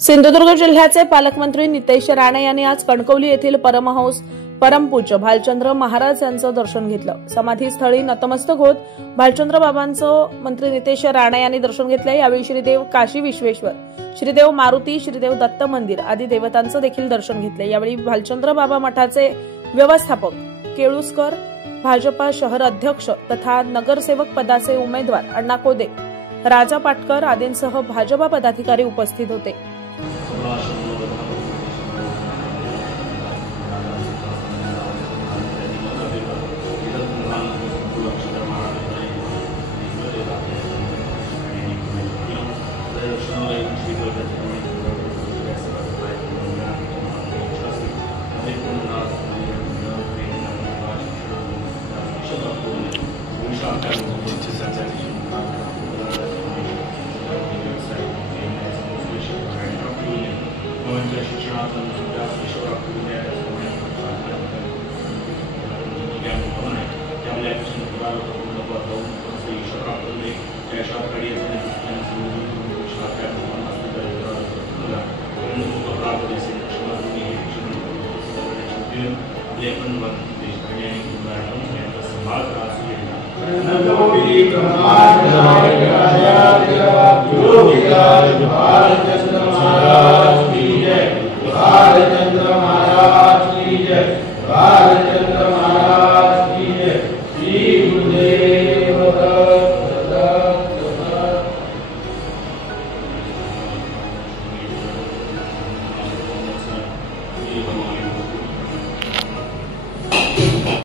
सिंधुदुर्ग जिल्ह्याचे पालकमंत्री नितेश राणे यांनी आज कणकवली येथील परमहंस परमपूज्य भालचंद्र महाराज यांचं दर्शन घेतलं। समाधीस्थळी नतमस्तक होत भालचंद्र बाबांचं मंत्री नितेश राणे यांनी दर्शन घेतलं। यावेळी श्रीदेव काशी विश्वेश्वर, श्रीदेव मारुती, श्रीदेव दत्त मंदिर आदी देवतांचं देखील दर्शन घेतले। यावेळी भालचंद्र बाबा मठाचे व्यवस्थापक केळुसकर, भाजपा शहर अध्यक्ष तथा नगरसेवक पदाचे उमेदवार अण्णा कोदे, राजा पाटकर आदींसह भाजपा पदाधिकारी उपस्थित होते। भालचंद्र महाराज की जय।